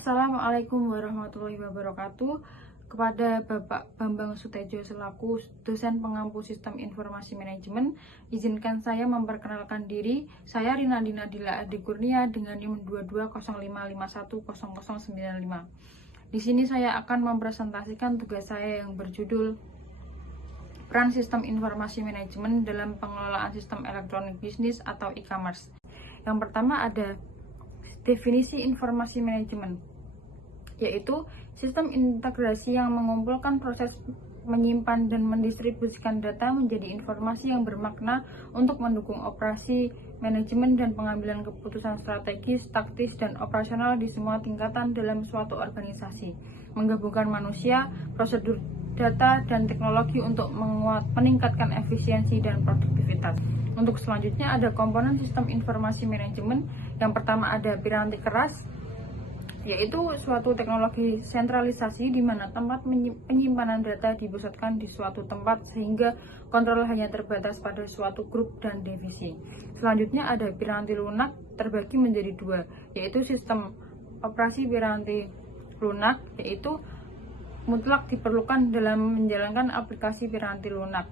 Assalamualaikum warahmatullahi wabarakatuh. Kepada Bapak Bambang Sutejo selaku dosen pengampu Sistem Informasi Manajemen, izinkan saya memperkenalkan diri. Saya Rina Dinadila Adi Kurnia dengan NIM 2205510095. Di sini saya akan mempresentasikan tugas saya yang berjudul Peran Sistem Informasi Manajemen dalam Pengelolaan Sistem Elektronik Bisnis atau e-commerce. Yang pertama ada definisi informasi manajemen, yaitu sistem integrasi yang mengumpulkan, proses menyimpan dan mendistribusikan data menjadi informasi yang bermakna untuk mendukung operasi, manajemen, dan pengambilan keputusan strategis, taktis, dan operasional di semua tingkatan dalam suatu organisasi. Menggabungkan manusia, prosedur data, dan teknologi untuk meningkatkan efisiensi dan produktivitas. Untuk selanjutnya ada komponen sistem informasi manajemen. Yang pertama ada piranti keras, yaitu suatu teknologi sentralisasi di mana tempat penyimpanan data dipusatkan di suatu tempat sehingga kontrol hanya terbatas pada suatu grup dan divisi. Selanjutnya ada piranti lunak, terbagi menjadi dua, yaitu sistem operasi piranti lunak, yaitu mutlak diperlukan dalam menjalankan aplikasi piranti lunak.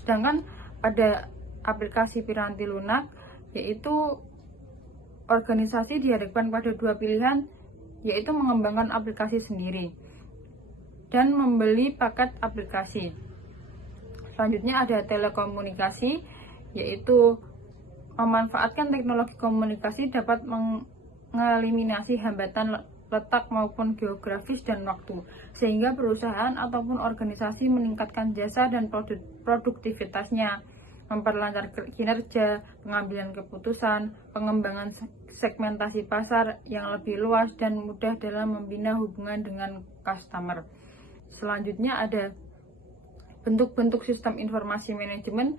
Sedangkan pada aplikasi piranti lunak, yaitu organisasi dihadapkan pada dua pilihan, yaitu mengembangkan aplikasi sendiri dan membeli paket aplikasi. Selanjutnya ada telekomunikasi, yaitu memanfaatkan teknologi komunikasi dapat mengeliminasi hambatan letak maupun geografis dan waktu, sehingga perusahaan ataupun organisasi meningkatkan jasa dan produktivitasnya, memperlancar kinerja, pengambilan keputusan, pengembangan segmentasi pasar yang lebih luas, dan mudah dalam membina hubungan dengan customer. Selanjutnya ada bentuk-bentuk sistem informasi manajemen.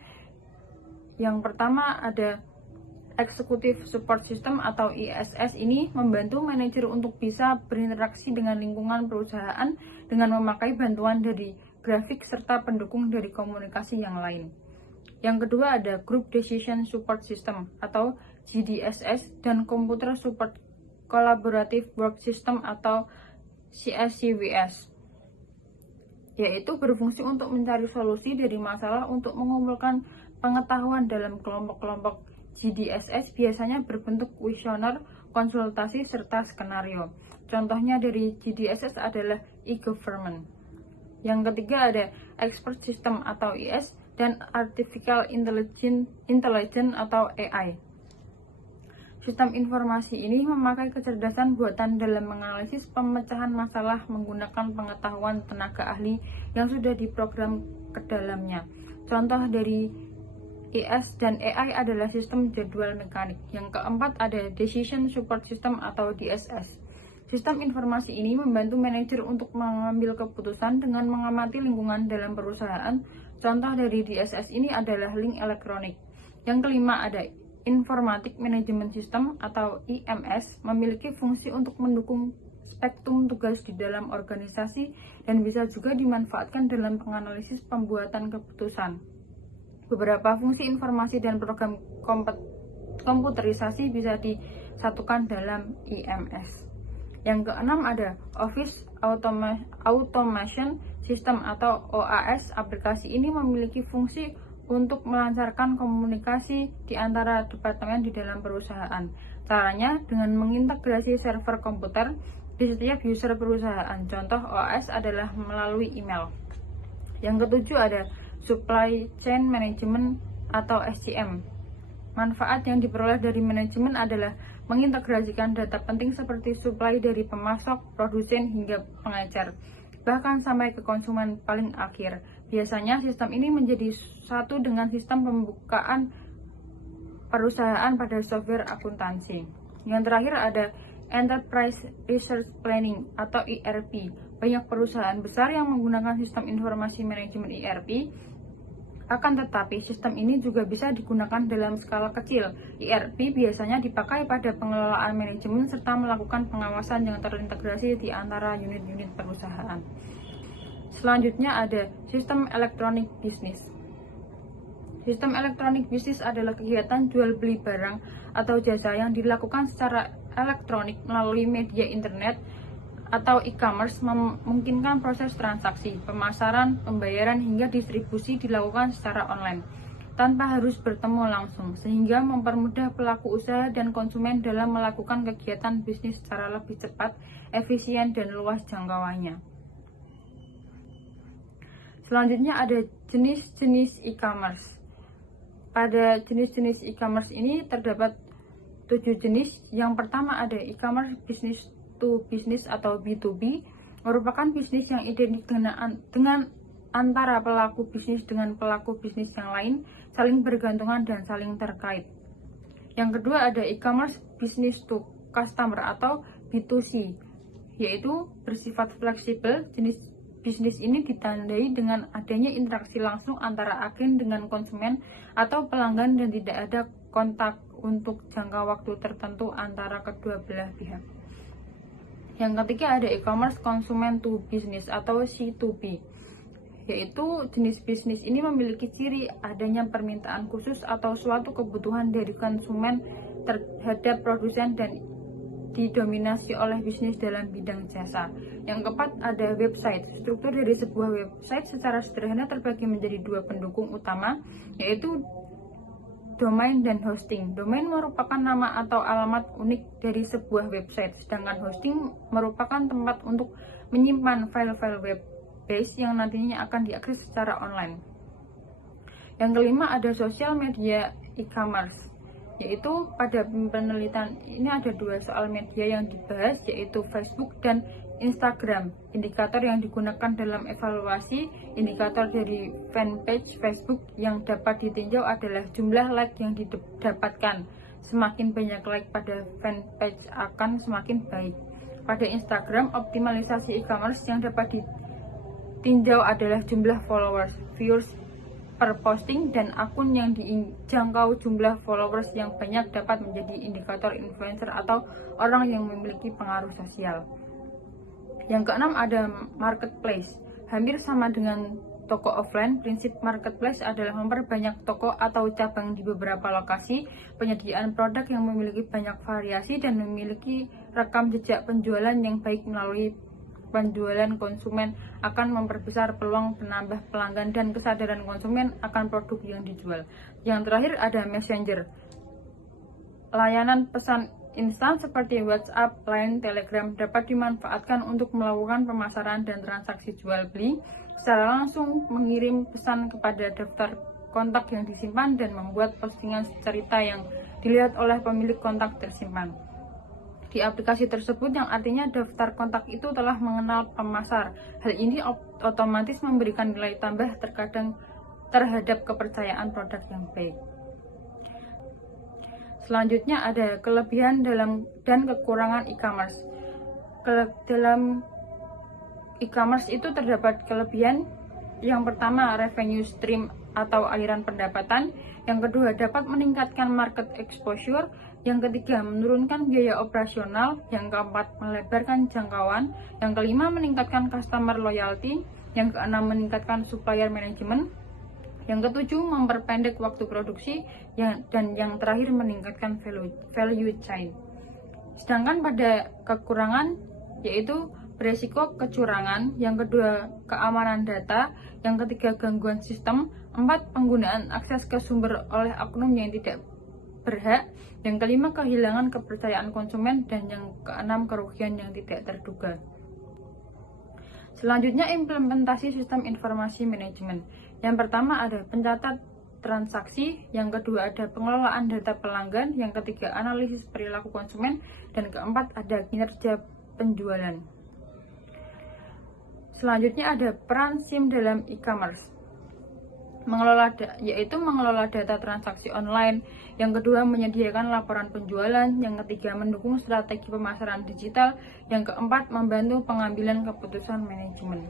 Yang pertama ada Executive Support System atau ISS. Ini membantu manajer untuk bisa berinteraksi dengan lingkungan perusahaan dengan memakai bantuan dari grafik serta pendukung dari komunikasi yang lain. Yang kedua ada Group Decision Support System atau GDSS dan Computer Support Collaborative Work System atau CSCWS, yaitu berfungsi untuk mencari solusi dari masalah untuk mengumpulkan pengetahuan dalam kelompok-kelompok. GDSS biasanya berbentuk kuesioner, konsultasi, serta skenario. Contohnya dari GDSS adalah e-government. Yang ketiga ada Expert System atau IS dan Artificial Intelligence atau AI. Sistem informasi ini memakai kecerdasan buatan dalam menganalisis pemecahan masalah menggunakan pengetahuan tenaga ahli yang sudah diprogram ke dalamnya. Contoh dari IS dan AI adalah sistem jadwal mekanik. Yang keempat ada Decision Support System atau DSS. Sistem informasi ini membantu manajer untuk mengambil keputusan dengan mengamati lingkungan dalam perusahaan. Contoh dari DSS ini adalah link elektronik. Yang kelima ada Informatic Management System atau IMS, memiliki fungsi untuk mendukung spektrum tugas di dalam organisasi dan bisa juga dimanfaatkan dalam penganalisis pembuatan keputusan. Beberapa fungsi informasi dan program komputerisasi bisa disatukan dalam IMS. Yang keenam ada Office Automation System atau OAS. Aplikasi ini memiliki fungsi untuk melancarkan komunikasi di antara departemen di dalam perusahaan. Caranya dengan mengintegrasi server komputer di setiap user perusahaan. Contoh OAS adalah melalui email. Yang ketujuh ada Supply Chain Management atau SCM. Manfaat yang diperoleh dari manajemen adalah mengintegrasikan data penting seperti supply dari pemasok, produsen, hingga pengecer, bahkan sampai ke konsumen paling akhir. Biasanya sistem ini menjadi satu dengan sistem pembukaan perusahaan pada software akuntansi. Yang terakhir ada Enterprise Resource Planning atau ERP. Banyak perusahaan besar yang menggunakan sistem informasi manajemen ERP. Akan tetapi, sistem ini juga bisa digunakan dalam skala kecil. ERP biasanya dipakai pada pengelolaan manajemen serta melakukan pengawasan yang terintegrasi di antara unit-unit perusahaan. Selanjutnya ada sistem elektronik bisnis. Sistem elektronik bisnis adalah kegiatan jual beli barang atau jasa yang dilakukan secara elektronik melalui media internet atau e-commerce memungkinkan proses transaksi, pemasaran, pembayaran hingga distribusi dilakukan secara online tanpa harus bertemu langsung, sehingga mempermudah pelaku usaha dan konsumen dalam melakukan kegiatan bisnis secara lebih cepat, efisien, dan luas jangkauannya. Selanjutnya ada jenis-jenis e-commerce. Pada jenis-jenis e-commerce ini terdapat 7 jenis. Yang pertama ada e-commerce business to business atau B2B, merupakan bisnis yang identik dengan antara pelaku bisnis dengan pelaku bisnis yang lain, saling bergantungan dan saling terkait. Yang kedua ada e-commerce business to customer atau B2C, yaitu bersifat fleksibel. Jenis bisnis ini ditandai dengan adanya interaksi langsung antara agen dengan konsumen atau pelanggan dan tidak ada kontak untuk jangka waktu tertentu antara kedua belah pihak. Yang ketiga ada e-commerce consumer to business atau C2B, yaitu jenis bisnis ini memiliki ciri adanya permintaan khusus atau suatu kebutuhan dari konsumen terhadap produsen dan didominasi oleh bisnis dalam bidang jasa. Yang keempat ada website. Struktur dari sebuah website secara sederhana terbagi menjadi 2 pendukung utama, yaitu domain dan hosting. Domain merupakan nama atau alamat unik dari sebuah website, sedangkan hosting merupakan tempat untuk menyimpan file-file web base yang nantinya akan diakses secara online. Yang kelima ada sosial media e-commerce, yaitu pada penelitian ini ada 2 soal media yang dibahas, yaitu Facebook dan Instagram. Indikator yang digunakan dalam evaluasi indikator dari fanpage Facebook yang dapat ditinjau adalah jumlah like yang didapatkan. Semakin banyak like pada fanpage akan semakin baik. Pada Instagram, optimalisasi e-commerce yang dapat ditinjau adalah jumlah followers, viewers per posting, dan akun yang dijangkau jumlah followers yang banyak dapat menjadi indikator influencer atau orang yang memiliki pengaruh sosial. Yang keenam ada marketplace. Hampir sama dengan toko offline, prinsip marketplace adalah memperbanyak toko atau cabang di beberapa lokasi, penyediaan produk yang memiliki banyak variasi, dan memiliki rekam jejak penjualan yang baik. Melalui penjualan, konsumen akan memperbesar peluang penambah pelanggan dan kesadaran konsumen akan produk yang dijual. Yang terakhir ada messenger. Layanan pesan instan seperti WhatsApp, Line, Telegram dapat dimanfaatkan untuk melakukan pemasaran dan transaksi jual beli secara langsung, mengirim pesan kepada daftar kontak yang disimpan, dan membuat postingan cerita yang dilihat oleh pemilik kontak tersimpan di aplikasi tersebut, yang artinya daftar kontak itu telah mengenal pemasar. Hal ini otomatis memberikan nilai tambah terkadang terhadap kepercayaan produk yang baik. Selanjutnya ada kelebihan dan kekurangan e-commerce. Dalam e-commerce itu terdapat kelebihan. Yang pertama, revenue stream atau aliran pendapatan. Yang kedua, dapat meningkatkan market exposure. Yang ketiga, menurunkan biaya operasional. Yang keempat, melebarkan jangkauan. Yang kelima, meningkatkan customer loyalty. Yang keenam, meningkatkan supplier management. Yang ketujuh, memperpendek waktu produksi. Dan yang terakhir, meningkatkan value chain. Sedangkan pada kekurangan, yaitu beresiko kecurangan. Yang kedua, keamanan data. Yang ketiga, gangguan sistem. 4, penggunaan akses ke sumber oleh oknum yang tidak berhak. Yang kelima, kehilangan kepercayaan konsumen. Dan yang keenam, kerugian yang tidak terduga. Selanjutnya, implementasi sistem informasi manajemen. Yang pertama ada pencatat transaksi, yang kedua ada pengelolaan data pelanggan, yang ketiga analisis perilaku konsumen, dan keempat ada kinerja penjualan. Selanjutnya ada peran SIM dalam e-commerce. Yaitu mengelola data transaksi online. Yang kedua, menyediakan laporan penjualan. Yang ketiga, mendukung strategi pemasaran digital. Yang keempat, membantu pengambilan keputusan manajemen.